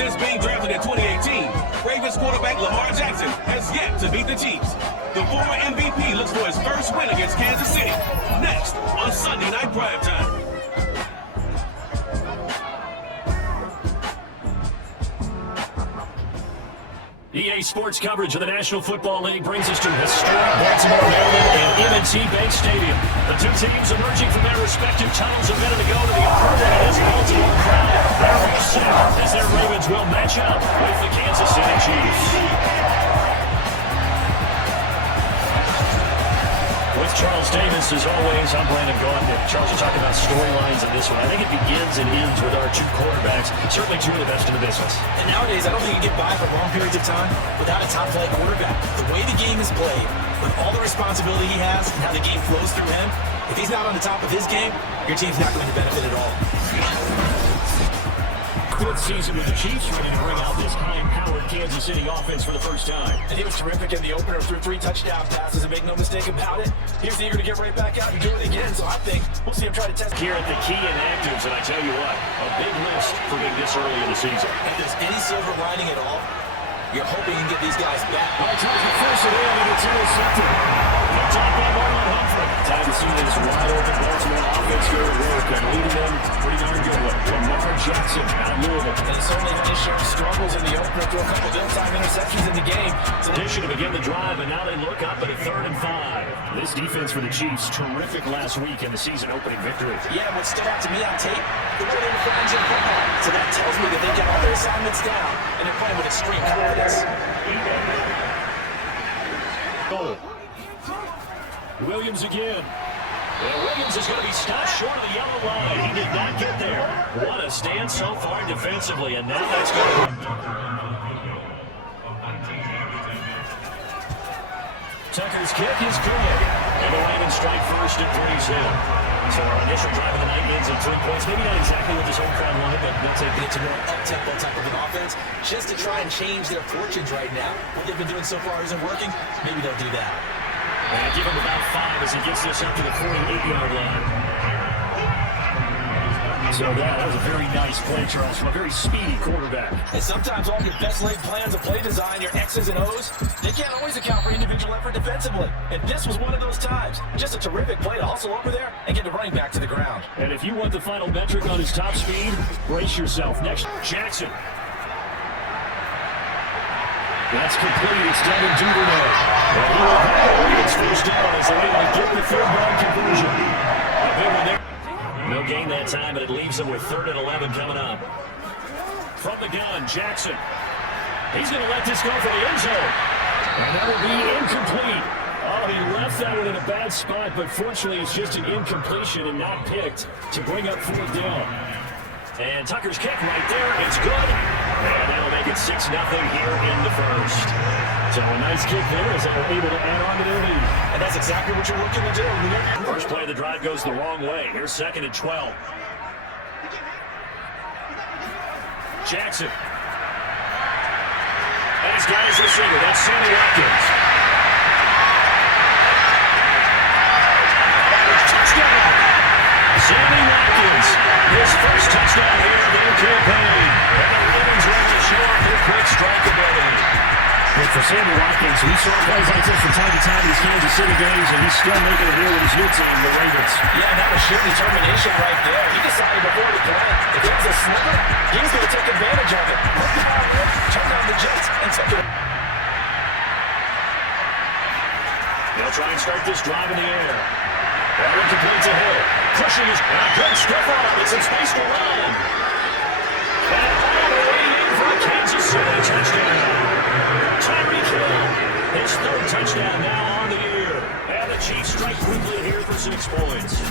Since being drafted in 2018, Ravens quarterback Lamar Jackson has yet to beat the Chiefs. The former MVP looks for his first win against Kansas City. Next on Sunday Night Primetime. EA Sports coverage of the National Football League brings us to historic Baltimore, Maryland and M&T Bank Stadium. The two teams emerging from their respective tunnels a minute ago to the approval of this Baltimore crowd. They're all set as their Ravens will match up with the Kansas City Chiefs. With Charles Davis, as always, I'm Brandon Gaudin. Charles, you're talking about storylines in this one. I think it begins and ends with our two quarterbacks, certainly two of the best in the business. And nowadays, I don't think you get by for long periods of time without a top-flight quarterback. The way the game is played, with all the responsibility he has and how the game flows through him, if he's not on the top of his game, your team's not going to benefit at all. Fifth season with the Chiefs, ready to bring out this high-powered Kansas City offense for the first time. And he was terrific in the opener, threw 3 touchdown passes, and make no mistake about it. He was eager to get right back out and do it again, so I think we'll see him try to test here at the key inactives, and I tell you what, a big list for being this early in the season. If there's any silver lining at all, you're hoping you can get these guys back. Well, tries to force it in, and it's intercepted. Picked up by Marlon Humphrey. Time to see this wide open Baltimore offense here at work, and leading them pretty darn good with Lamar Jackson out of Louisville. And certainly the Sharp struggles in the opener, threw a couple of ill-timed interceptions in the game. So they should have begun the drive, and now they look up at a 3rd and 5. This defense for the Chiefs, terrific last week in the season-opening victory. Yeah, what stood out to me on tape, the way they were managing football. So that tells me that they got all their assignments down, and they're playing with extreme confidence. Goal. Williams again. Well, Williams is going to be stopped short of the yellow line. He did not get there. What a stand so far defensively, and now that's going to... Tucker's kick is good. And the Ravens strike first at 37. So our initial drive of the night ends in 3 points. Maybe not exactly what this home crowd wanted, but they'll take it. It's a more up-tempo type of an offense just to try and change their fortunes right now. What they've been doing so far isn't working. Maybe they'll do that. And give him about 5 as he gets this up to the 48-yard line. So that was a very nice play, Charles, from a very speedy quarterback. And sometimes all your best laid plans of play design, your X's and O's, they can't always account for individual effort defensively. And this was one of those times. Just a terrific play to hustle over there and get the running back to the ground. And if you want the final metric on his top speed, brace yourself. Next, Jackson. That's complete. It's down in Duvernay. And he will have it's first down as they're able to get the 3rd down conversion. A big one there. No gain that time, but it leaves them with 3rd and 11 coming up. From the gun, Jackson. He's going to let this go for the end zone. And that will be incomplete. Oh, he left that one in a bad spot, but fortunately it's just an incompletion and not picked to bring up 4th down. And Tucker's kick right there. It's good. And that'll make it 6-0 here in the first. So a nice kick there as they were able to add on to their lead. And that's exactly what you're looking to do. First play of the drive goes the wrong way. Here's 2nd and 12. Jackson. And he's got his receiver. That's Sammy Watkins. Touchdown. Sammy Watkins. His first touchdown here of their campaign. And the Ravens ready to show off their quick strike ability. But for Sammy Watkins, we saw plays like this from time to time in these Kansas City days, and he's still making it here with his new team, the Ravens. Yeah, that was sheer determination right there. He decided before the play, if it was a sliver, he was going to take advantage of it. Look the ball in, turned on the Jets, and took it. They'll try and start this drive in the air. Ball incomplete to Hill. Pushing his good stuff on it. It's in space to run. And waiting in for a Kansas City touchdown. Tyreek Hill, his 3rd touchdown now on the year. And the Chiefs strike quickly here for 6 points.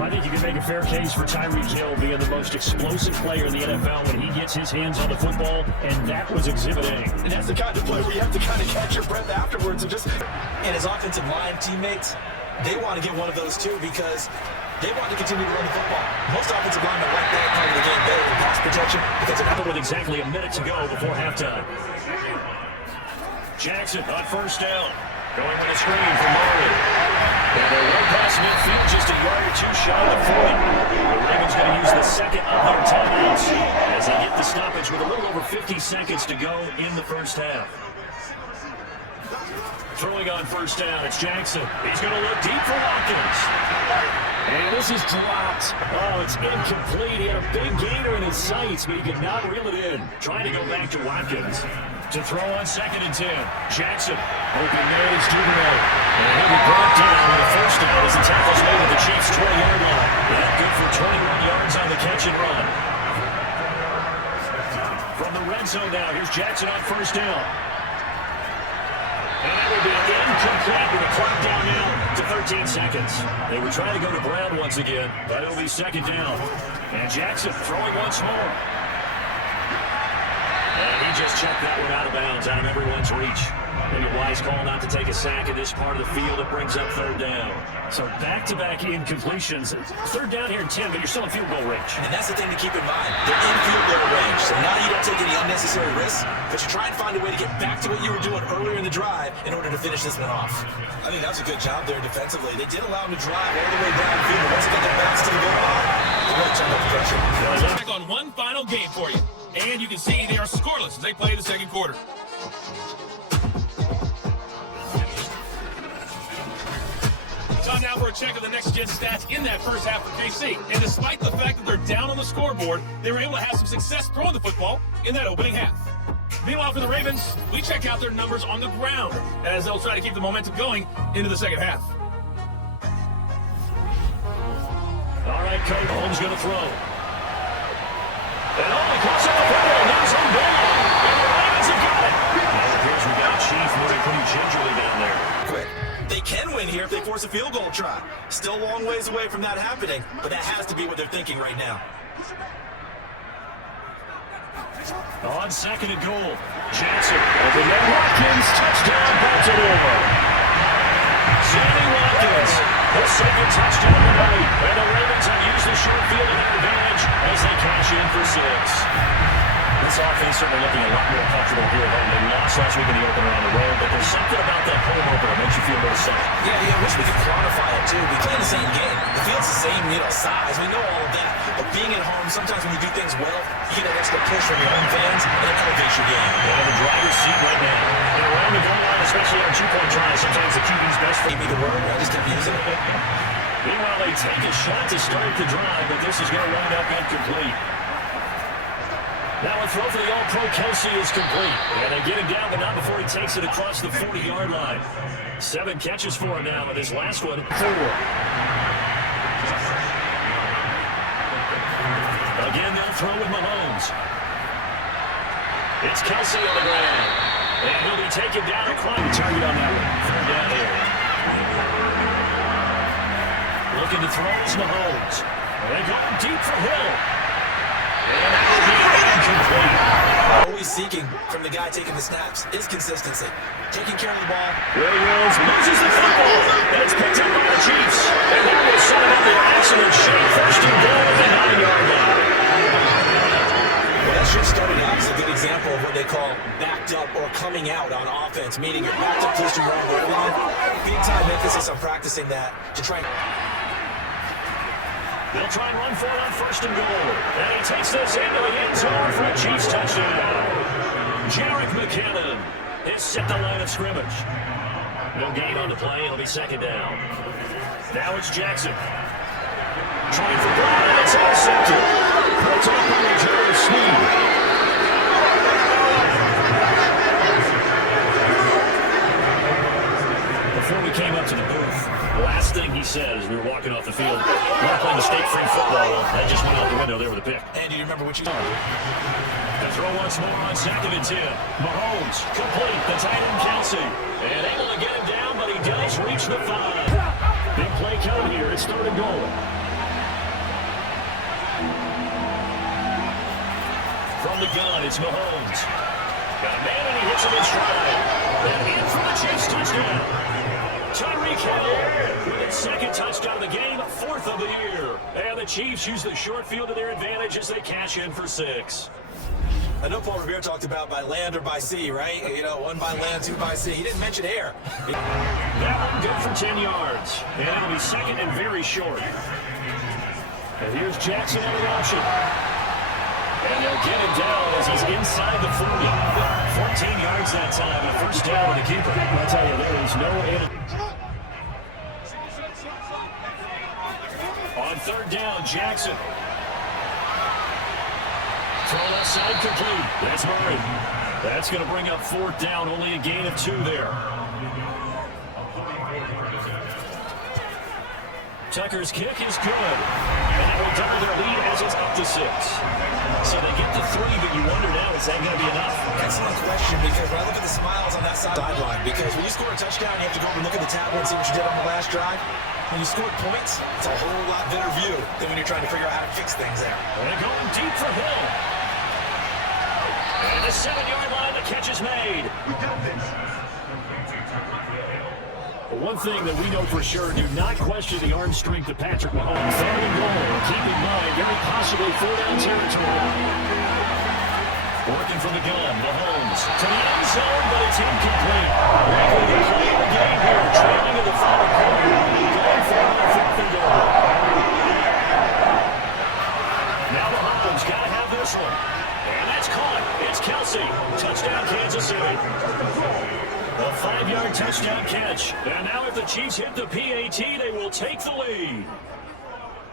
I think you can make a fair case for Tyreek Hill being the most explosive player in the NFL when he gets his hands on the football, and that was Exhibit A. And that's the kind of play where you have to kind of catch your breath afterwards and just... And his offensive line teammates, they want to get one of those too because they want to continue to run the football. Most offensive linemen like that part of the game better than pass protection because it happened with exactly a minute to go before halftime. Jackson on 1st down. Going with a screen from Marley. And they're right past midfield, just a yard or 2 shy of the 40. The Ravens going to use the second of their timeouts as they get the stoppage with a little over 50 seconds to go in the first half. Throwing on first down, it's Jackson. He's going to look deep for Watkins. And this is dropped. Oh, it's incomplete. He had a big gainer in his sights, but he could not reel it in. Trying to go back to Watkins. To throw on 2nd and 10. Jackson. Open man is Duvernay. And he'll be brought down with a first down as the tackle's made at the Chiefs' 20-yard line. And good for 21 yards on the catch and run. From the red zone now, here's Jackson on first down. And that will be incomplete with the clock down now to 13 seconds. They were trying to go to Brown once again, but it'll be 2nd down. And Jackson throwing once more. And he just checked that one out of bounds, out of everyone's reach. Maybe a wise call not to take a sack at this part of the field. It brings up 3rd down. So back-to-back incompletions. 3rd down here in 10, but you're still in field goal range. And that's the thing to keep in mind. They're in field goal range. So now you don't take any unnecessary risks, but you try and find a way to get back to what you were doing earlier in the drive in order to finish this one off. I think that's a good job there defensively. They did allow him to drive all the way downfield, but once again, they bounced to the goal line. They really turned up the pressure. Back on one final game for you. And you can see they are scoreless as they play the second quarter. Time now for a check of the next-gen stats in that first half for KC. And despite the fact that they're down on the scoreboard, they were able to have some success throwing the football in that opening half. Meanwhile, for the Ravens, we check out their numbers on the ground as they'll try to keep the momentum going into the second half. All right, Coach, Holmes going to throw. And only cuts up the football, knows him down. And the Ravens have got it. Now it appears we got Chief moving pretty gingerly down there. Quick. They can win here if they force a field goal try. Still a long ways away from that happening, but that has to be what they're thinking right now. On 2nd and goal, Jackson over there. Watkins, touchdown, Baltimore. Sammy Watkins, his 2nd touchdown of the night. And the Ravens have used the short field to their advantage as they cash in for 6. This offense certainly looking a lot more comfortable here at home. They lost last week in the opener on the road, but there's something about that home opener that makes you feel a little safe. Yeah, I wish we could quantify it too. We play the same game. The field's the same, size. We know all of that. But being at home, sometimes when you do things well, you get an extra push from your home fans, and it elevates your game. One of the driver's seat right now. And around the goal line, especially on 2-point tries, sometimes the QB's best for Give me the word, I just kept using it. Meanwhile, they take a shot to start the drive, but this is going to wind up incomplete. Now a throw for the All-Pro Kelsey is complete. And they get him down, but not before he takes it across the 40-yard line. 7 catches for him now, with his last one 4. Again, they'll throw with Mahomes. It's Kelsey on the ground. And he'll be taken down across the target on that one. 3rd down here. Looking to throw is Mahomes. They go deep for Hill. And that will be incomplete. Always seeking from the guy taking the snaps is consistency. Taking care of the ball. There he goes, loses the football. And it's picked up by the Chiefs. And that will set up the excellent shape. 1st and goal at the 9-yard line. Well, that should start it out as a good example of what they call backed up or coming out on offense, meaning you're backed up close to your own goal line. Big time emphasis on practicing that to try and... They'll try and run for it on 1st and goal. And he takes this into the end zone for a Chiefs touchdown. Jarek McKinnon is set the line of scrimmage. No gain on the play. It'll be 2nd down. Now it's Jackson. Trying for Brown, and it's intercepted. Pulled up by Jared Sneed. Before we came up to the booth, the last thing he said as we were walking off the field, we're playing mistake-free football. That just went out the window there with a pick. And do you remember what you did? The throw once more on 2nd and 10. Mahomes complete. The tight end Kelsey. And able to get him down, but he does reach the 5. Big play coming here. It's 3rd and goal. From the gun, it's Mahomes. Got a man and he hits him in stride. And in for the Chiefs touchdown. Tyreek Hill, his 2nd touchdown of the game, 4th of the year. And the Chiefs use the short field to their advantage as they cash in for 6. I know Paul Revere talked about by land or by sea, right? 1 by land, 2 by sea. He didn't mention air. That one good for 10 yards. And it'll be 2nd and very short. And here's Jackson on the option. And they'll get him down as he's inside the 40. 14 yards that time, a first down with the keeper. I'll tell you, there is no end. On third down, Jackson. Throw left side complete. That's Murray. That's going to bring up fourth down, only a gain of 2 there. Tucker's kick is good. And it will double their lead as it's up to 6. So they get to 3, but you wonder now, is that going to be enough? Excellent question, because when I look at the smiles on that sideline, because when you score a touchdown, you have to go over and look at the tablet and see what you did on the last drive. When you score points, it's a whole lot better view than when you're trying to figure out how to fix things there. And they're going deep for Hill. And the 7-yard line, the catch is made. One thing that we know for sure, do not question the arm strength of Patrick Mahomes. Third and goal. Keep in mind, very possibly 4-down territory. Working from the gun, Mahomes to the end zone, but it's incomplete. Likely to play the game here, trailing in the final quarter. Going for a 4th and goal. Now Mahomes got to have this one. And that's caught. It's Kelsey. Touchdown, Kansas City. A 5-yard touchdown catch. And now if the Chiefs hit the PAT, they will take the lead.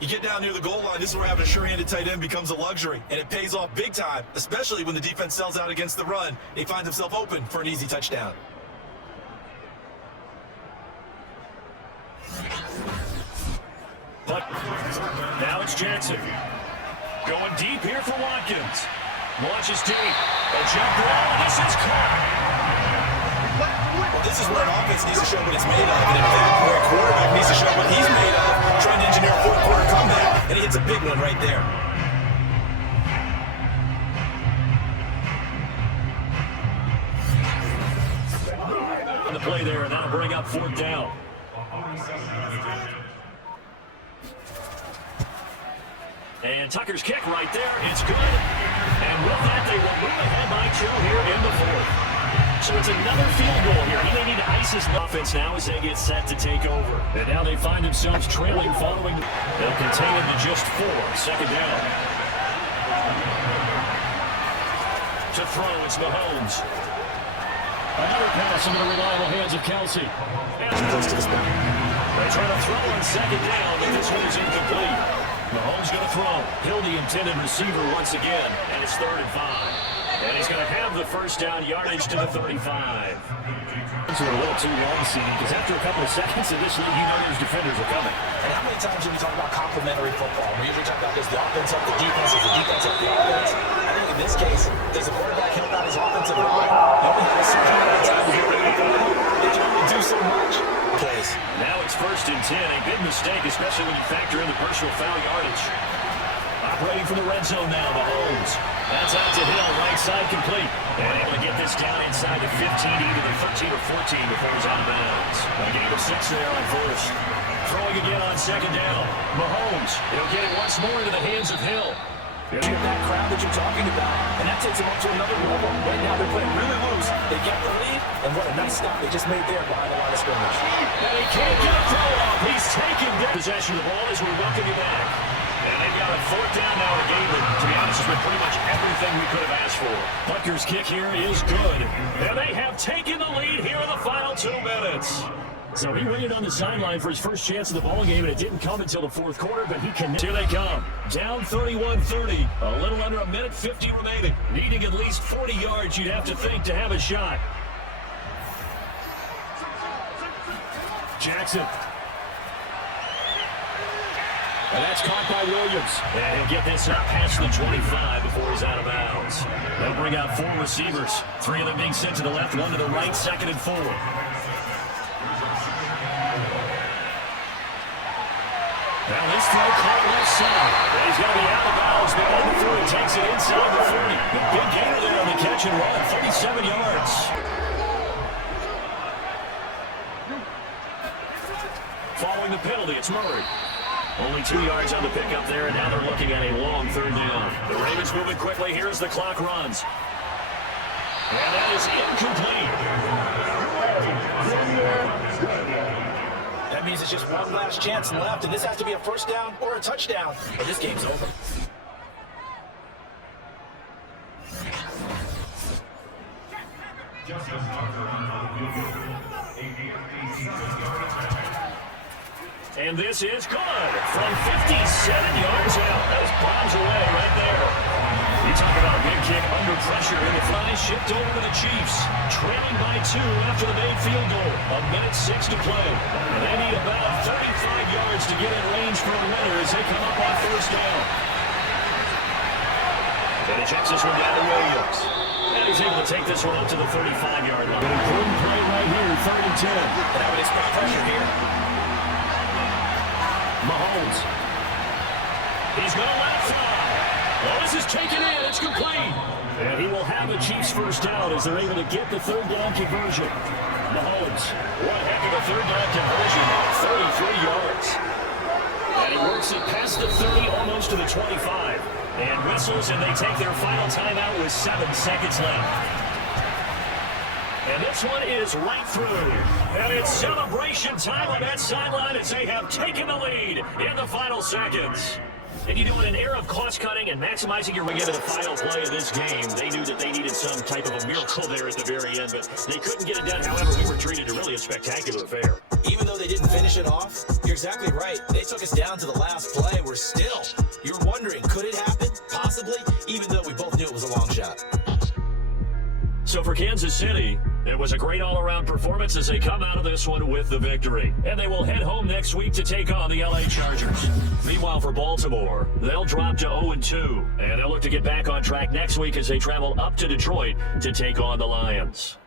You get down near the goal line, this is where having a sure-handed tight end becomes a luxury. And it pays off big time, especially when the defense sells out against the run. He finds himself open for an easy touchdown. But now it's Jackson. Going deep here for Watkins. Launches deep. A jump ball. This is caught. Well, this is where an offense needs to show what it's made of, and in fact, where a quarterback needs to show what he's made of, trying to engineer a fourth-quarter comeback, and he hits a big one right there. On the play there, and that'll bring up 4th down. And Tucker's kick right there, it's good. And with that, they will move ahead by 2 here in the 4th. So it's another field goal here. He may need to ice his offense now as they get set to take over. And now they find themselves trailing following. They'll contain it to just 4. Second down. To throw, it's Mahomes. Another pass into the reliable hands of Kelsey. Close to the spot. They try to throw on second down, but this one is incomplete. Mahomes going to throw. Hill the intended receiver once again, and it's 3rd and 5. And he's going to have the first down, yardage to the 35. These are a little too long, CD, because after a couple of seconds in this league, you know those defenders are coming. And how many times do we talk about complementary football? We usually talk about does the offense help the defense, does the defense help the offense? I think in this case, does the quarterback help out his offensive line? They only have a certain amount of time here. They can only do so much. Plays. Now it's 1st and 10, a big mistake, especially when you factor in the personal foul yardage. Operating from the red zone now, Mahomes. That's out to Hill, right side complete. And able to get this down inside the 15, either 13 or 14 before he's out of bounds. A gain of 6 there on 1st. Throwing again on second down. Mahomes, he'll get it once more into the hands of Hill. You have that crowd that you're talking about, and that takes them up to another level. Right now they're playing really loose. They get the lead, and what a nice stop they just made there behind the line of scrimmage. And he can't get a throw off. He's taking possession of the ball as we welcome you back. And they've got a 4th down now, a game that, to be honest, has been pretty much everything we could have asked for. Tucker's kick here is good. And they have taken the lead here in the final 2 minutes. So he waited on the sideline for his first chance of the ball game, and it didn't come until the 4th quarter, but he can. Here they come. Down 31-30. A little under a minute 50 remaining. Needing at least 40 yards, you'd have to think, to have a shot. Jackson. And that's caught by Williams. And he'll get this up past the 25 before he's out of bounds. They'll bring out 4 receivers. 3 of them being sent to the left, 1 to the right, 2nd and 4. Now this throw caught left side. He's going to be out of bounds, but on the throw, he takes it inside the 40. The big gainer there on the catch and run, 37 yards. Following the penalty, it's Murray. Only 2 yards on the pickup there, and now they're looking at a long 3rd down. The Ravens moving quickly here as the clock runs. And that is incomplete. That means it's just one last chance left, and this has to be a first down or a touchdown, or this game's over. And this is good from 57 yards out. That is bombs away right there. You talk about a big kick under pressure, and the fly shipped over to the Chiefs, trailing by 2 after the made field goal. 1:06 to play. And they need about 35 yards to get in range for a winner as they come up on first down. And he checks this one down to Williams. And he's able to take this one up to the 35-yard line. An important play right here, 3rd and 10. And having his ground pressure here. Mahomes. He's going to let it fly. Well, this is taken in. It's complete. And he will have the Chiefs first down as they're able to get the 3rd down conversion. Mahomes, one heck of a 3rd down conversion, 33 yards. And he works it past the 30, almost to the 25. And whistles, and they take their final timeout with 7 seconds left. And this one is right through. And it's celebration time on that sideline as they have taken the lead in the final seconds. And you know, in an era of cost-cutting and maximizing your way into the final play of this game, they knew that they needed some type of a miracle there at the very end, but they couldn't get it done. However, we were treated to really a spectacular affair. Even though they didn't finish it off, you're exactly right. They took us down to the last play. You're wondering, could it happen? Possibly, even though we both knew it was a long shot. So for Kansas City, it was a great all-around performance as they come out of this one with the victory. And they will head home next week to take on the LA Chargers. Meanwhile, for Baltimore, they'll drop to 0-2. And they'll look to get back on track next week as they travel up to Detroit to take on the Lions.